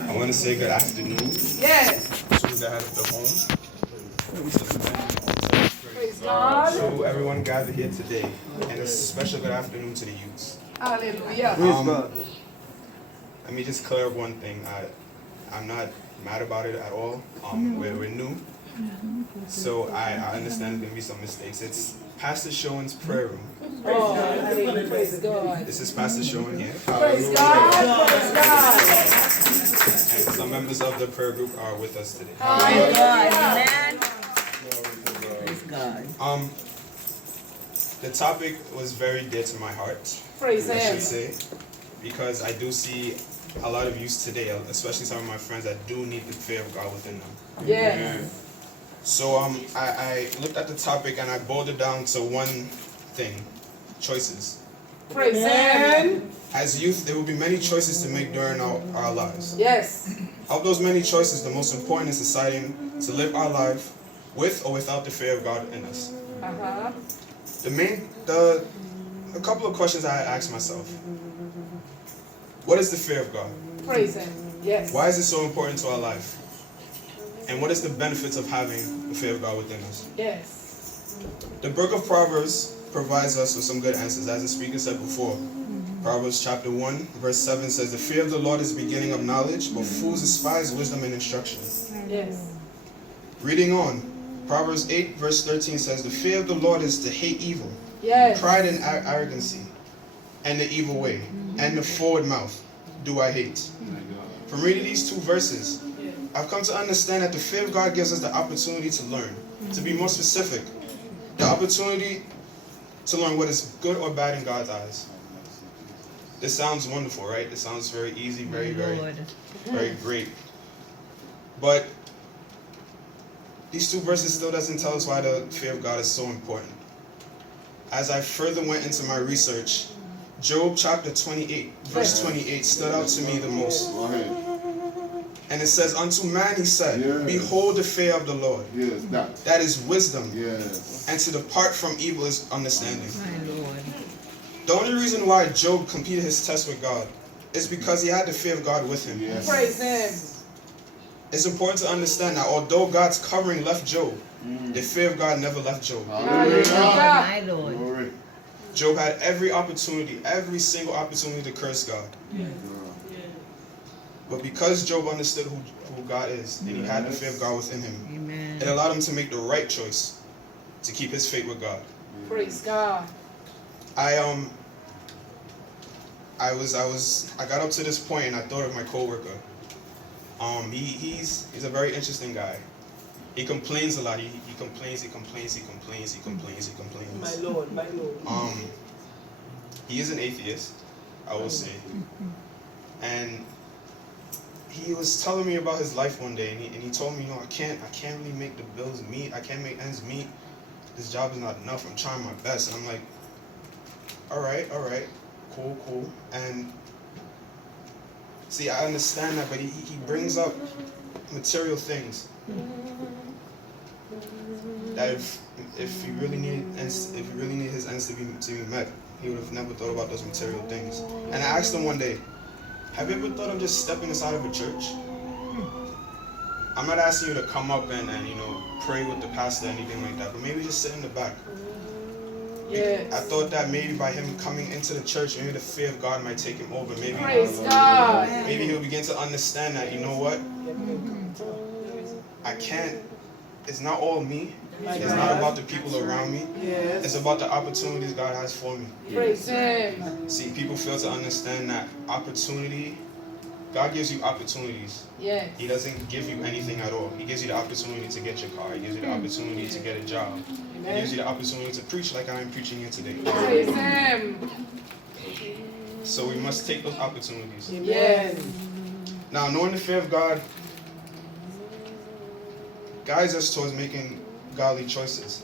I want to say good afternoon Yes. to the head of the home, Praise God. to everyone gathered here today, and a special good afternoon to the youths. Hallelujah. Let me just clear up one thing. I'm not mad about it at all. We're new, so I understand there's going to be some mistakes. It's Pastor Showen's prayer room. Oh, hallelujah. Praise God. This is Pastor Showen here. Praise God. Praise God. And some members of the prayer group are with us today. Hallelujah. Praise God. The topic was very dear to my heart, Praise I should Him. say, because I do see a lot of youth today, especially some of my friends that do need the fear of God within them. Yes. So I looked at the topic and I boiled it down to one thing: choices. Praise Him. As youth, there will be many choices to make during our lives. Yes. Of those many choices, the most important is deciding to live our life with or without the fear of God in us. Uh-huh. A couple of questions I asked myself: what is the fear of God? Praise Him. Yes. Why is it so important to our life? And what is the benefits of having the fear of God within us? Yes. The book of Proverbs provides us with some good answers. As the speaker said before, Proverbs chapter 1, verse 7 says, "The fear of the Lord is the beginning of knowledge, but fools despise wisdom and instruction." Yes. Reading on, Proverbs 8, verse 13 says, "The fear of the Lord is to hate evil, Yes. pride and arrogancy, and the evil way, and the forward mouth do I hate." From reading these two verses, I've come to understand that the fear of God gives us the opportunity to learn. To be more specific, the opportunity to learn what is good or bad in God's eyes. This sounds wonderful, right? This sounds very easy, very great. But these two verses still doesn't tell us why the fear of God is so important. As I further went into my research, Job chapter 28, verse 28 stood out to me the most. And it says, "Unto man he said, Behold the fear of the Lord. Yes, That is wisdom. Yes. And to depart from evil is understanding." My Lord. The only reason why Job completed his test with God is because he had the fear of God with him. Yes. Praise Him. It's important to understand that although God's covering left Job, the fear of God never left Job. Hallelujah. My Lord. Glory. Job had every opportunity, every single opportunity to curse God. But because Job understood who God is, and he had the fear of God within him, Amen. it allowed him to make the right choice to keep his faith with God. Praise God. I got up to this point and I thought of my coworker. He's a very interesting guy. He complains a lot. He complains. My Lord, my Lord. He is an atheist, I will say. And he was telling me about his life one day, and he told me, I can't really make the bills meet. I can't make ends meet. This job is not enough. I'm trying my best. And I'm like, all right, cool. And see, I understand that, but he brings up material things that if he really needed his ends to be met, he would have never thought about those material things. And I asked him one day, have you ever thought of just stepping inside of a church? I'm not asking you to come up and pray with the pastor or anything like that, but maybe just sit in the back. Yes. I thought that maybe by him coming into the church, maybe the fear of God might take him over. Praise God. Maybe he'll begin to understand that, you know what? It's not all me. It's not about the people around me. Yes. It's about the opportunities God has for me. Praise Him. See, people fail to understand that opportunity, God gives you opportunities. Yes. He doesn't give you anything at all. He gives you the opportunity to get your car. He gives you the opportunity to get a job. He gives you the opportunity to preach like I am preaching here today. Praise Him. So we must take those opportunities. Yes. Now, knowing the fear of God guides us towards making godly choices.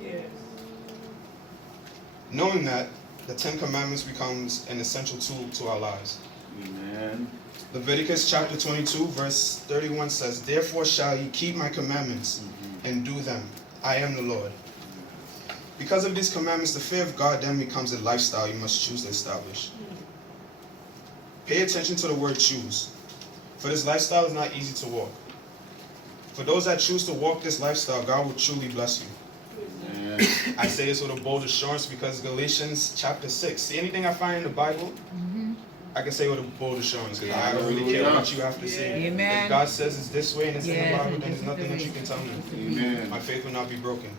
Yes. Knowing that, the Ten Commandments becomes an essential tool to our lives. Amen. Leviticus chapter 22, verse 31 says, "Therefore shall ye keep my commandments and do them. I am the Lord." Because of these commandments, the fear of God then becomes a lifestyle you must choose to establish. Pay attention to the word choose. For this lifestyle is not easy to walk. For those that choose to walk this lifestyle, God will truly bless you. I say this with a bold assurance because Galatians chapter 6. See, anything I find in the Bible, I can say with a bold assurance because I don't really care what you have to say. Amen. If God says it's this way and it's in Yes. the Bible, then there's nothing that you can tell me. Amen. My faith will not be broken.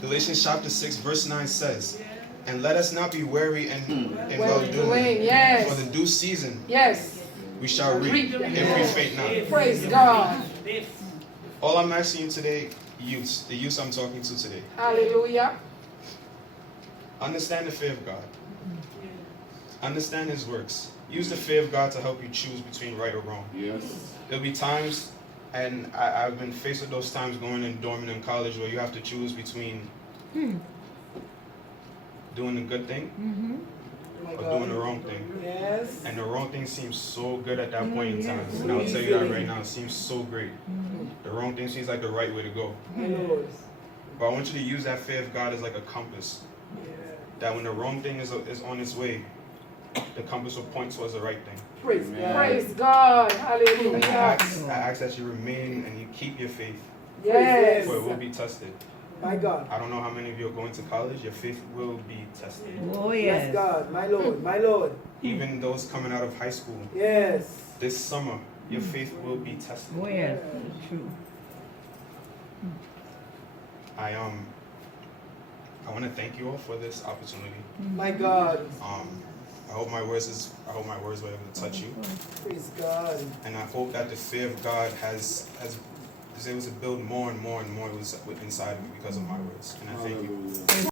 Galatians chapter 6 verse 9 says, and let us not be weary in well doing. Doing, yes. For the due season Yes. we shall reap if we faint not. Praise God. All I'm asking you today, youths, the youths I'm talking to today, Hallelujah. understand the fear of God. Understand His works. Use the fear of God to help you choose between right or wrong. Yes. There'll be times, and I've been faced with those times going in dormant in college where you have to choose between doing the good thing or doing the wrong thing. Yes. And the wrong thing seems so good at that point in time. And I'll tell you that right now, it seems so great. The wrong thing seems like the right way to go. But I want you to use that fear of God as like a compass. That when the wrong thing is on its way, the compass will point towards the right thing. Praise Amen. God. Praise God. And I Hallelujah. ask that you remain and you keep your faith, Yes. for it will be tested. My God. I don't know how many of you are going to college, your faith will be tested. Oh, Yes, yes. God. My Lord. My Lord. Even those coming out of high school, Yes. this summer, your faith will be tested. Oh, yes. True. I want to thank you all for this opportunity. My God. I hope my words were able to touch you, Praise God. and I hope that the fear of God is able to build more and more and more inside of you because of my words. And I thank you. Hallelujah.